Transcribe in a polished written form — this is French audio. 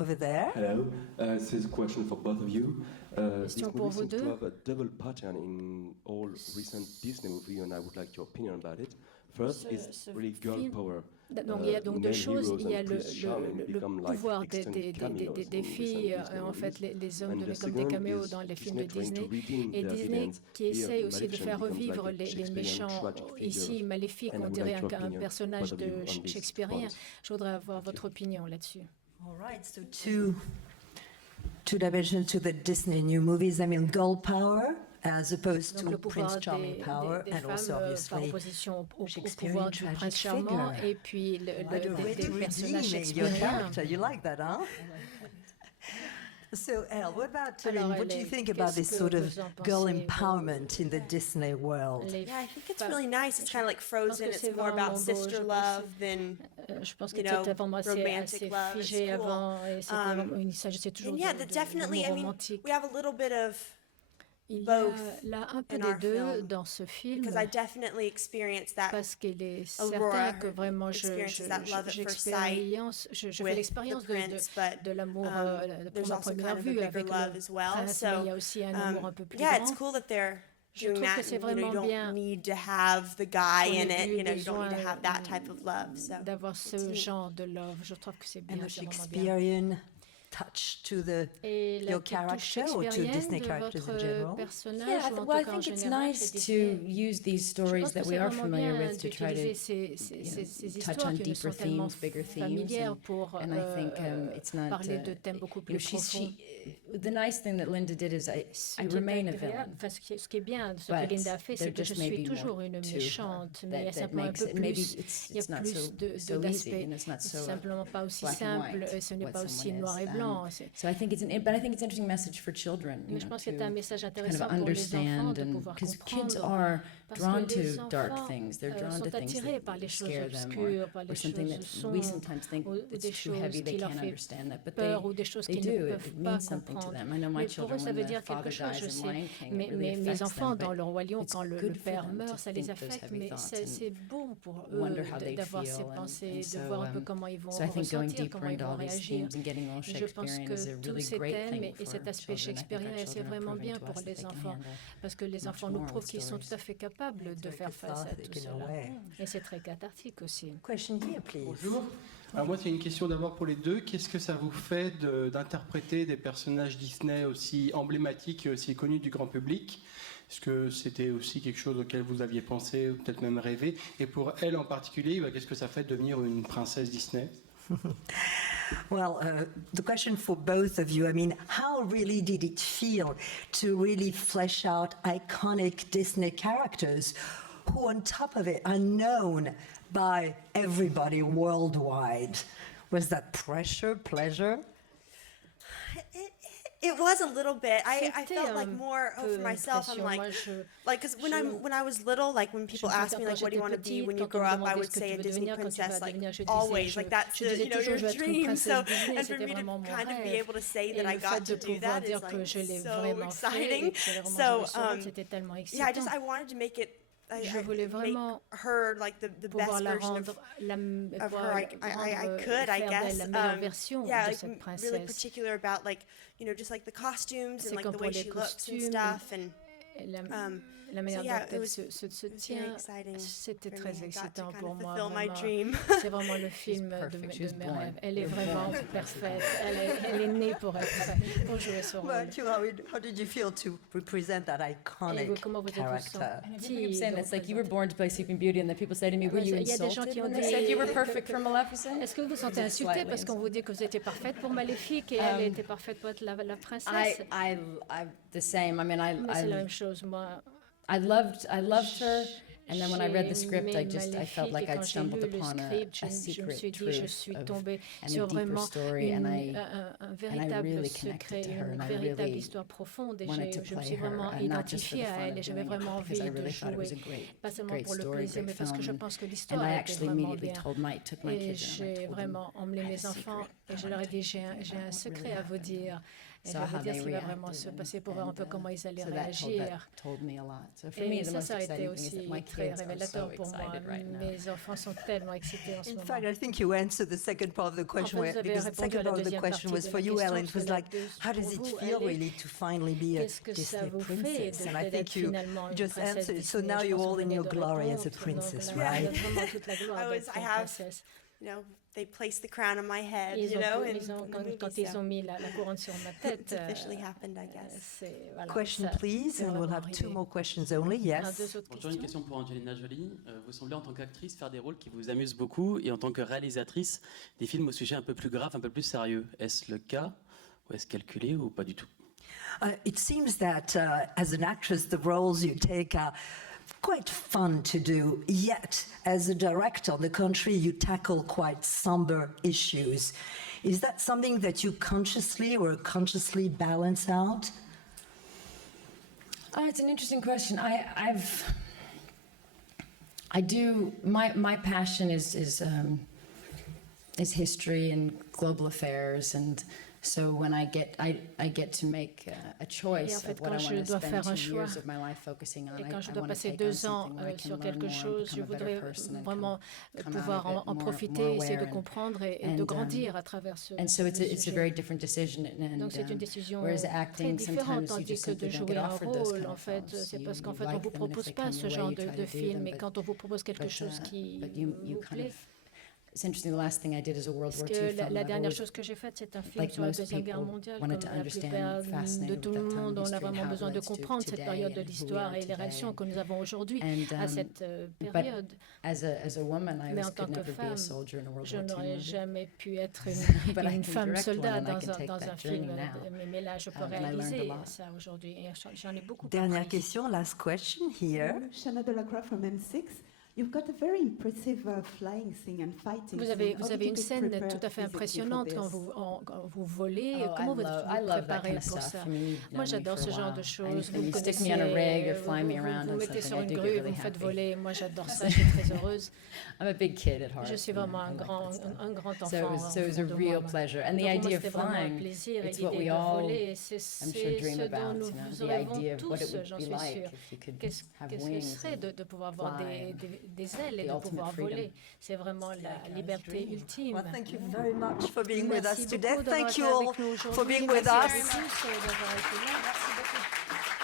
over there. Hello, this is a question for both of you. This Question pour movie vous seems to deux. have a double pattern in all recent Disney movies, and I would like your opinion about it. First is really girl film- power. Donc, il y a donc deux Male choses. heroes Il y a and Prince Charming le become like pouvoir extended cameos des in filles. recent Disney En fait, movies. les hommes And the deviennent comme des second caméos is dans les films de Disney trying to Disney. redeem Et their Disney villains. qui Here, essaye aussi de Maleficent faire becomes revivre like a les Shakespearean méchants. tragic figure. Ici, Maléfique, And I on would dirait like your un opinion, personnage both of you, de on this shakespearien. point. Je voudrais avoir votre opinion là-dessus. All right, so two dimensions to the Disney new movies. I mean, girl power as opposed Donc to le pouvoir Prince Charming power, des and femmes also par obviously opposition au Shakespearean pouvoir du tragic prince charmant figure. et puis Right, des already personnages redeeming your shakespeariens. character. You like that, huh? So, Elle, what about, I mean, Alors, what do you Elle, think about qu'est-ce this que sort of vous en girl pensez, vous? empowerment in the Disney world? Les Yeah, I think it's femmes- really nice. It's kind of like Frozen. que It's c'est more about vraiment beau. sister Je pense- love than Je pense que you know, c'était vraiment assez romantic love. It's figé cool. avant et c'était vraiment- il s'agissait toujours And yeah, de definitely. I d'amour mean, romantique. we have a little bit of Il y a both là un peu in des our deux film, dans ce film because I definitely experienced that. parce qu'il est Aurora certain que vraiment experiences that love at first sight je fais with l'expérience the prince, but de l'amour de there's ma also première kind of a vue bigger avec love le as well. prince, mais il y a So, aussi un amour un peu plus yeah, grand. it's cool that they're Je doing trouve que that. c'est And, you vraiment bien don't need to have the guy qu'on in ait it. eu You know, you don't need to besoin, have that type of love. So d'avoir ce it's neat. genre de love. Je trouve que c'est And bien, the c'est vraiment bien. Shakespearean touch to Et la your touche character or to shakespearienne Disney de characters in votre general? personnage Yeah, ou en well, I tout cas en think it's général nice chez to Disney. use these Je stories pense que that c'est we are vraiment familiar bien with to try d'utiliser to ces touch histoires on qui nous deeper sont tellement themes, bigger themes, familières and, pour and I think it's not parler de thèmes beaucoup plus profonds. the nice thing that Linda did is I Ce qui est remain a agréable, villain. enfin, ce qui est bien, ce But que Linda a fait, c'est there que je just may suis be toujours more une to her méchante, mais il y a that simplement un makes peu it- maybe plus, it's il y a not plus so easy d'aspects. and it's not C'est so simplement pas aussi black and simple, white ce n'est what pas aussi someone noir et is. blanc. So I think but I think it's an interesting message for children. Mais je pense que c'est un message kind of intéressant pour les enfants understand de and pouvoir because kids comprendre. are Parce drawn que les to dark enfants things. They're drawn sont to things attirés that par les choses scare them obscures, par les or something choses that we sombres, sometimes think ou it's des too choses heavy, they qui leur can't fait understand that, but peur ou des choses they qu'ils do. ne It peuvent means pas something to comprendre. them. I know my Mais pour children, eux, ça when veut the dire quelque father chose, je dies in sais. Lion King, it really Mes affects enfants, them, dans but le Roi Lion, it's quand le good for père them meurt, to ça les think those affecte, heavy mais thoughts c'est bon pour eux wonder how they d'avoir feel ces and pensées, so, de voir un peu comment ils vont so I think going ressentir, deeper comment ils into vont all these réagir. themes and getting all Je pense Shakespearean que is a tous really ces great thèmes thing et for cet aspect children. I think our shakespearien, c'est children are vraiment proving bien to pour us that les they can enfants, handle parce que les much enfants nous more prouvent with qu'ils sont stories. tout à fait capables de very faire face à cathartic tout in a cela. way. Et c'est très cathartique aussi. Question here, please. Bonjour. Alors moi, c'est une question d'abord pour les deux. Qu'est-ce que ça vous fait d'interpréter des personnages Disney aussi emblématiques et aussi connus du grand public? Est-ce que c'était aussi quelque chose auquel vous aviez pensé ou peut-être même rêvé? Et pour elle en particulier, qu'est-ce que ça fait de devenir une princesse Disney? Well, the question for both of you, I mean, how really did it feel to really flesh out iconic Disney characters who, on top of it, are known by everybody worldwide? Was that pressure, pleasure? It was a little bit. I C'était felt like un more peu for myself. I'm une like, pression. because when I was little, like when people me asked souviens me quand like, what do you j'étais want to be petite, when you quand on grow me up, I demandait would ce que say tu a veux Disney devenir quand tu vas princess, like devenir, je disais, always, like that's je the disais toujours, je your vais être une dream. princesse So Disney, and for c'était me vraiment to mon kind of be rêve. able to say Et that I le got fait to de do pouvoir that dire is que je l'ai like so vraiment fait et exciting. que je l'ai vraiment So fait, c'était tellement yeah, I excitant. wanted to make it. Je voulais vraiment make her like the best pouvoir la version rendre, of her I could, I faire guess. d'elle la meilleure version Yeah, de like cette really princesse. particular about like, you know, just like the costumes C'est and like comme the pour way les she looks and costumes, stuff and La manière so yeah, dont it elle was- se it was very tient, exciting c'était for très me. I got to excitant kind pour of moi. fulfill my Vraiment. dream. C'est vraiment le film perfect. She was de mes born. rêves. Elle est You're vraiment born. parfaite. Elle est née pour jouer ce rôle. But you, how did you feel to represent that Et iconic vous, comment vous êtes character? senti I'm saying it's like you were born to play Sleeping Beauty, and then people say to me, "Were you Il y a des gens insulted qui ont when they dit said you were perfect for Maleficent?" Est-ce que vous vous sentez Just insulté slightly parce qu'on vous dit que vous étiez parfaite pour Maléfique et elle était parfaite pour être la princesse? I'm the same. I mean, Mais c'est la même chose, moi. I loved her, and then when I read the script, I J'ai felt aimé like Maléfique et I'd quand j'ai stumbled lu le upon script, a je me secret suis dit, je truth suis of tombée and sur a deeper vraiment story, and un véritable really secret, connected to her, une and I véritable really histoire profonde et wanted to je me play suis her, vraiment and not just for identifiée the à fun elle of et j'avais doing it, vraiment because I envie de really thought it was a jouer, pas seulement great pour le story, plaisir, mais great parce que je film, pense que and l'histoire I était actually vraiment immediately bien. told took my Et kids and I j'ai told them, vraiment emmené I have a mes enfants secret. et je leur ai dit, j'ai un secret à vous dire. Et saw je vais how vous dire they ce qui va vraiment se reacted, passer pour voir un peu comment ils allaient so réagir. told me a lot. So for Et me, the ça, most ça a été exciting thing is that aussi my très kids are révélateur so pour moi. excited right now. Mes enfants sont tellement excités en ce In moment. fact, I think you answered the second part of the question, vous avez because the répondu à second la part of the deuxième question partie was de for la you, question, Ellen. It was parce que la like, how does pour it vous, feel elle est- really to finally be a Qu'est-ce que ça Disney vous fait princess? And I d'être think you finalement une just princesse answered. So Disney? now Je you're pense que all vous in venez your de glory as a répondre. princess, Donc là, right? vous avez vraiment toute la gloire d'être I une have, princesse. you know, they placed the crown on my head, Ils you ont, know, quand ils ont mis la couronne sur ma tête, it's officially happened, I guess. c'est voilà. Question, ça- please, c'est and we'll vraiment have two arrivé. more questions only. Deux Yes. autres Bonjour, une questions. question pour Angelina Jolie. Vous semblez en tant qu'actrice faire des rôles qui vous amusent beaucoup et en tant que réalisatrice des films au sujet un peu plus grave, un peu plus sérieux. Est-ce le cas ou est-ce calculé ou pas du tout? It seems that as an actress, the roles you take are quite fun to do, yet as a director, on the contrary, you tackle quite somber issues. Is that something that you consciously or consciously balance out? It's an interesting question. I do. My passion is history and global affairs, and so when I get to make a choice Et en fait, of what quand I je want to dois spend faire un 2 choix, years of my life focusing on, Et quand je I dois want to passer take on 2 ans something where I can sur learn quelque more and chose, je become a better voudrais person and vraiment come out pouvoir of it en more profiter, essayer de aware comprendre et and, de grandir à travers ce And so it's a sujet. very different decision. And, Donc c'est une décision whereas très acting, différente, sometimes you tandis just que de simply don't jouer get un offered those rôle, kind en of fait, films. c'est parce qu'en You fait, on like vous them, and if propose they pas come ce your way, genre you try de to do film, them, mais quand on vous propose quelque chose qui but you vous kind plaît. of. It's interesting. The last thing I did is a World Parce War que II la film. I've dernière always, chose que j'ai faite, c'est un film like sur la most Deuxième Guerre people, mondiale, wanted comme to la understand, plupart fascinated de tout with le that time monde. On a history and vraiment how it besoin de relates to comprendre cette today période de and who we l'histoire are et les today. réactions que nous avons aujourd'hui And, à cette but période. as a woman, I Mais was, en tant could que never be femme, a soldier in a World je War II n'aurais movie. jamais pu être But I une can femme direct one soldat and I can dans take un that film. journey now. Mais là, je peux And I learned a réaliser lot. ça aujourd'hui. Et j'en ai beaucoup Dernière appris. question, last question here. Shanna Delacroix from M6. You've got a very impressive flying scene and fighting Vous scene. avez How did une you get scène prepared tout à fait physically for impressionnante this? quand vous volez. Oh, Comment vous I vous love that préparez kind of pour stuff. ça? I mean, you've known Moi, me j'adore for a ce genre while. de choses. Anything, Vous you stick me on a rig or fly me around vous on mettez something, sur I une do get grue, vous really me faites happy. voler. Moi, j'adore ça. Je suis très heureuse. I'm a big kid at heart. Je suis you know, vraiment I like that stuff. un grand enfant. So it was a au fond de real moi. pleasure. And the Donc, pour moi, idea of c'était vraiment un flying, plaisir. Et it's what l'idée we de all, voler, c'est I'm sure, dream ce dont about, nous you know, the rêvons idea of what it tous, would j'en be suis like sûre. if you could Qu'est-ce have que ce wings serait and de pouvoir avoir fly des ailes et the de ultimate pouvoir freedom. voler? C'est vraiment la liberté ultime. Well, thank you very much for being with us Merci today. beaucoup d'avoir Thank été you all avec nous for aujourd'hui. being with Merci us. à tous d'avoir été là. Merci beaucoup.